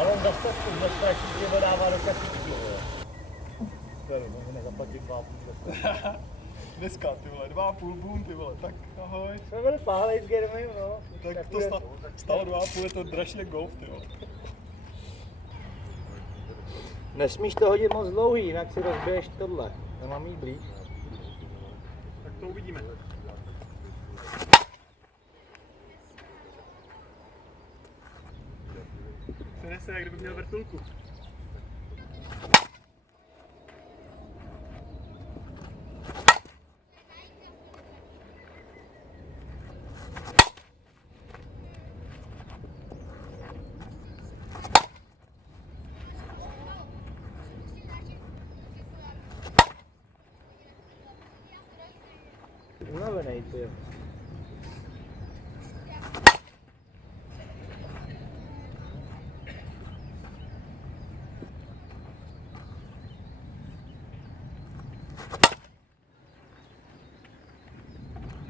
Ale on zase nestraší, že ho dává do kašičky, jo. Super, on mi nezaplatí 2,5. Dneska, ty vole, 2,5 bun, ty vole, tak ahoj. Jsme byli pálej s Germem, no. Tak to stalo 2,5, je to dražší jak golf, ty vole. Nesmíš to hodit moc dlouhý, jinak si rozbiješ tohle. Nemám jít blíž. Tak to uvidíme. Se nese, jak kdyby měl vrtulku. Unavenej, ty jo.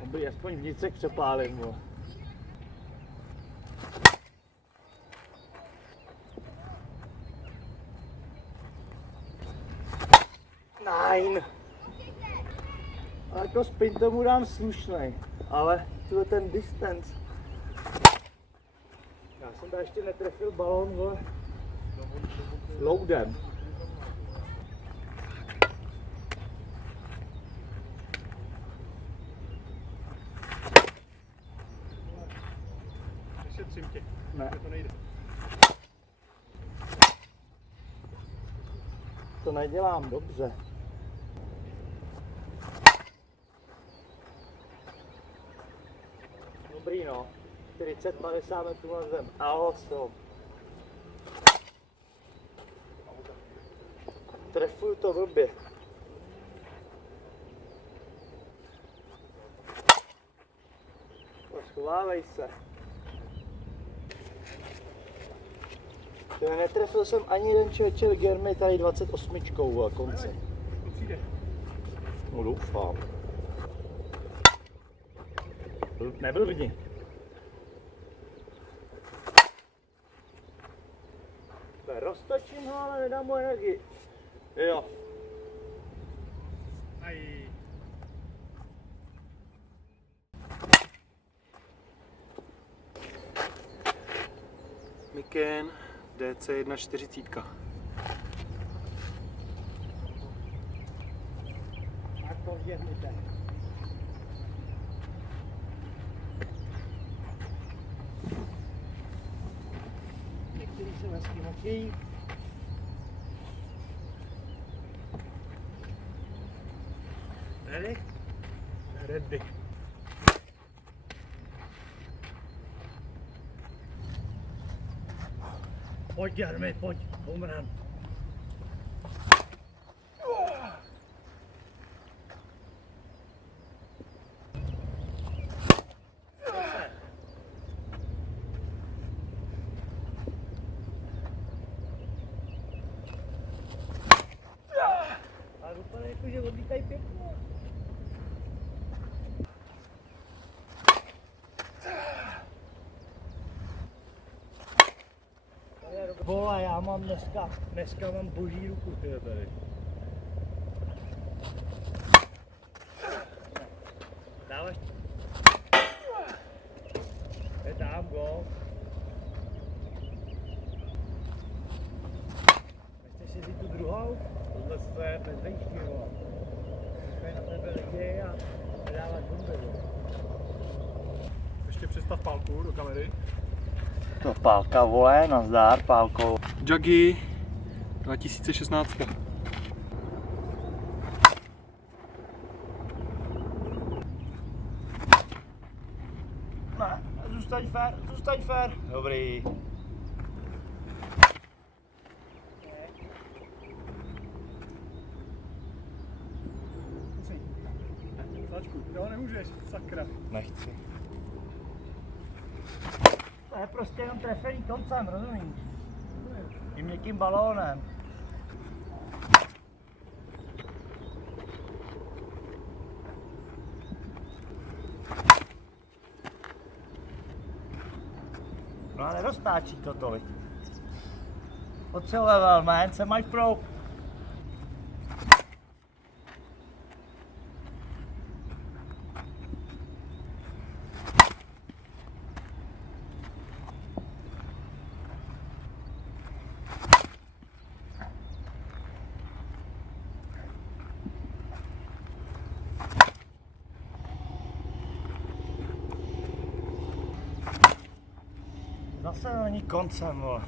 Dobrý, aspoň vnitřek přepálím, bo. Nein! Ale jako spin tomu dám slušnej, ale tu je ten distance. Já jsem tady ještě netrefil balón, vole, loadem. Nešetřím tě, Ne. to nejde. To nedělám dobře. Dobrý, no. 40-50 metrů na zem. Awesome. Trefuju to blbě. Schovávej se. Jo, netrefil jsem ani jeden člověče Germy tady 28 a konci. To přijde. No doufám. Neblbni. Roztočím ho, ale nedám mu energii. Jo. Aj. Miken DC 140. A to vděhněte. Některý se hezky močí. Ready? Ready. Pojď, Jarmi, pojď, home run. Ale vypadá jako, že odlítají pěkně. Vole, já mám dneska mám boží ruku, tyhle tady. Dáváš? Je tam, gol. Ještě si tu druhou? Tohle je bezvejšky, vole. Můžeme na tebe lidi a dávat bomby, vole. Ještě přestav pálku do kamery. To pálka, vole, nazdár, pálkou. Juggy 2016. Ne, zůstaň fér. Dobrý. Tlačku, jo, nemůžeš, sakra. Nechci. To je prostě jenom trefený koncem, rozumíš? Tím měkkým balónem. No a neroztáčí to tolik. Potřeboval, man, co máš pro? Zase není koncem, vole.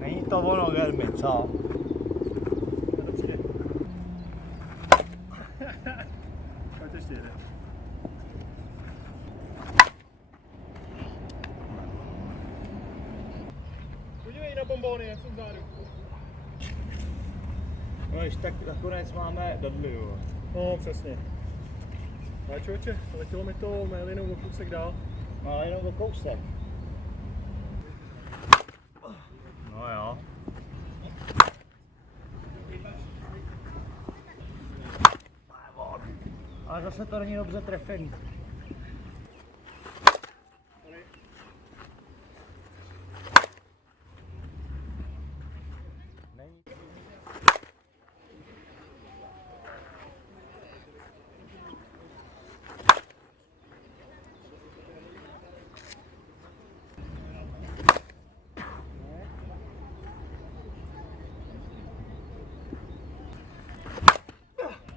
Není to ono, Germi, co? To přijde. Pojď ještě jeden. Podívej na bombóny, jak jsou vzadu. No když tak nakonec máme Dudley, jo. No, přesně. Ale člověče, letělo mi to jenom o kousek dál. No ale jenom o kousek. No jo. Ale zase to není dobře trefený. Není.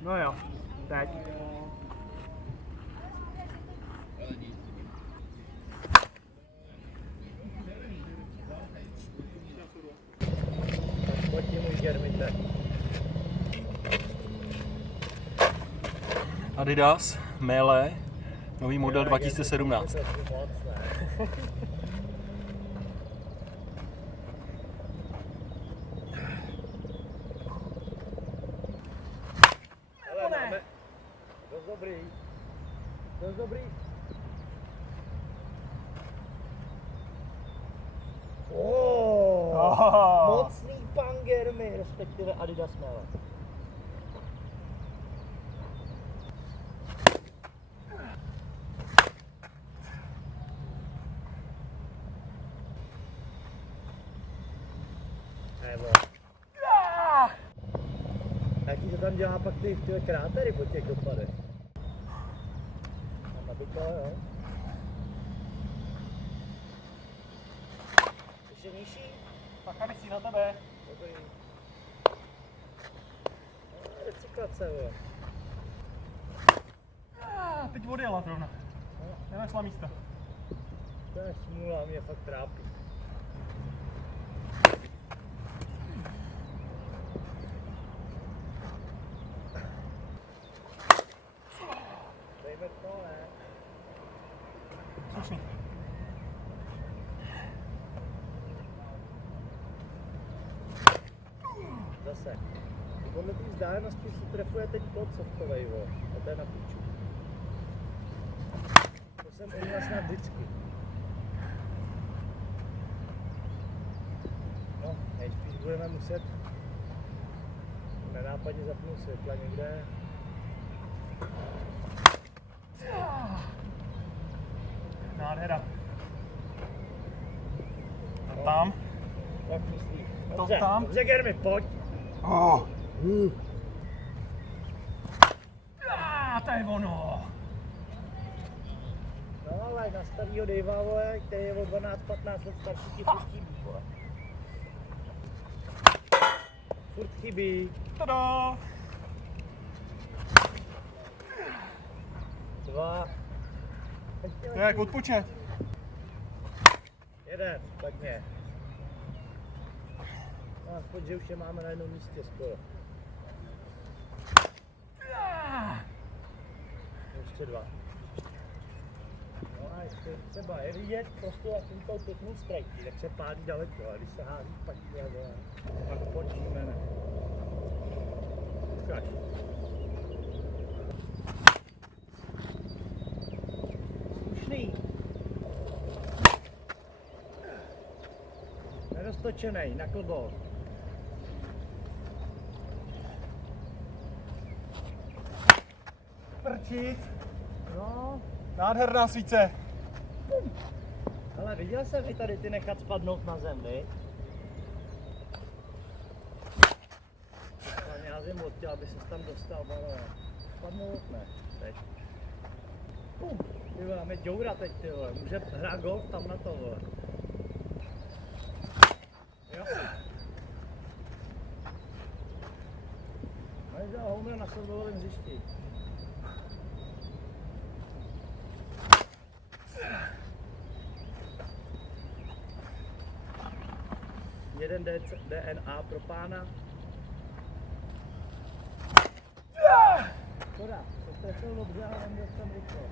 No jo, teď. Tak pojď ti můj Germite. Adidas, Melee, nový model 2017. Moc ne. Hele, máme... Dost dobrý. Dost dobrý. Mocný pan Germi, respektive Adidas Melee. Nebo. Jaký to tam dělá pak ty krátery po těch dopadech? Tam nabito, jo? Ještě nižší? Pacha si na tebe. Dobrý. Recyklace, jo. Teď odjela zrovna. Nenašla místa. To je smůla, mě fakt trápí. Dejme to, ne? Slušný. Zase. Podle té vzdálenosti si trefuje teď to, co v tovej, jo. A to je na piču. To jsem uměl snad vždycky. No, nejspíš budeme muset nenápadně zapnout světla někde. Nádhera. A tam? Jak myslíš? To Dobře, tam? dobře, Germi, pojď. To je ono. No ale na starýho Davea, vole, který je o 12-15 let starší, ti furt chybí, vole. Furt chybí. Tada! 2. To je jak odpočet. 1, špatně. No aspoň, že už je máme na jednom místě skoro. Ještě 2. No a ještě třeba je vidět prostě jak to pěkný strajky, tak se pálí daleko, a když se hází špatně, tak počíme, ne. Ukaž. Slušný. Neroztočenej, na klobou. prčit. No, Nádherná svíce. ale viděl jsem i tady ty nechat spadnout na zem, viď? Já jsem odtěl, aby ses tam dostal, ale spadnout ne, teď. Ty vole, máme děura teď, ty vole, může hrát golf tam na to, vole. Jo. Máš za homer na soudovém hřišti. Jeden DNA pro pána. Škoda, to trefil dobře, ale neměl jsem rychlost.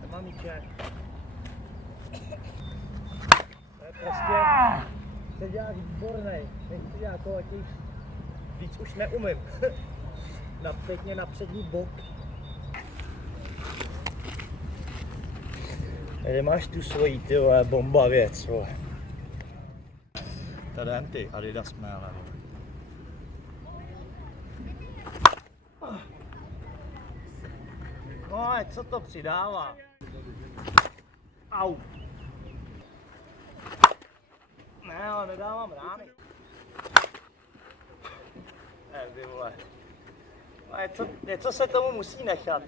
Nemám míče. To je prostě, to děláš výbornej, nechci jako těch víc už neumím. Pěkně na přední bok. Tady máš tu svoji, ty vole, bomba věc, vole. Tady jen ty, Adidas Mele. No ale co to přidává? Au. Ne, ale nedávám rány. Ne, ty vole. Ale něco se tomu musí nechat.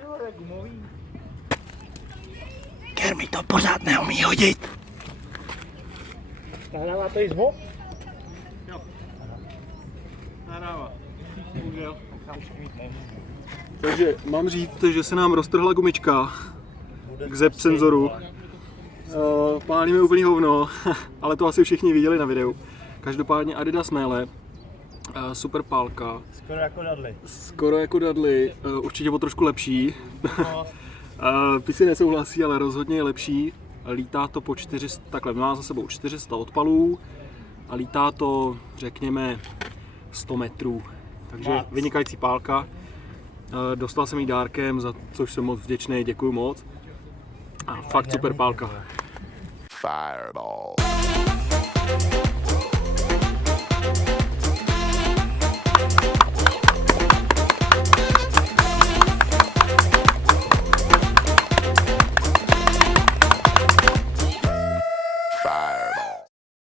To je gumový. Kermi to pořád neumí hodit. Nahrává to i zvuk? Jo. Nahrává. Bohužel. Takže mám říct, že se nám roztrhla gumička k ZEP senzoru. Pálíme úplný hovno, ale to asi všichni viděli na videu. Každopádně Adidas Mele, super pálka. Skoro jako dadly. Skoro jako dadly, určitě o trošku lepší. No. Pisy nesouhlasí, ale rozhodně je lepší. Lítá to po 400, takhle má za sebou 400 odpalů a lítá to, řekněme, 100 metrů. Takže vynikající pálka. Dostal jsem ji dárkem, za což jsem moc vděčný, děkuju moc. A fakt super pálka. Fireball.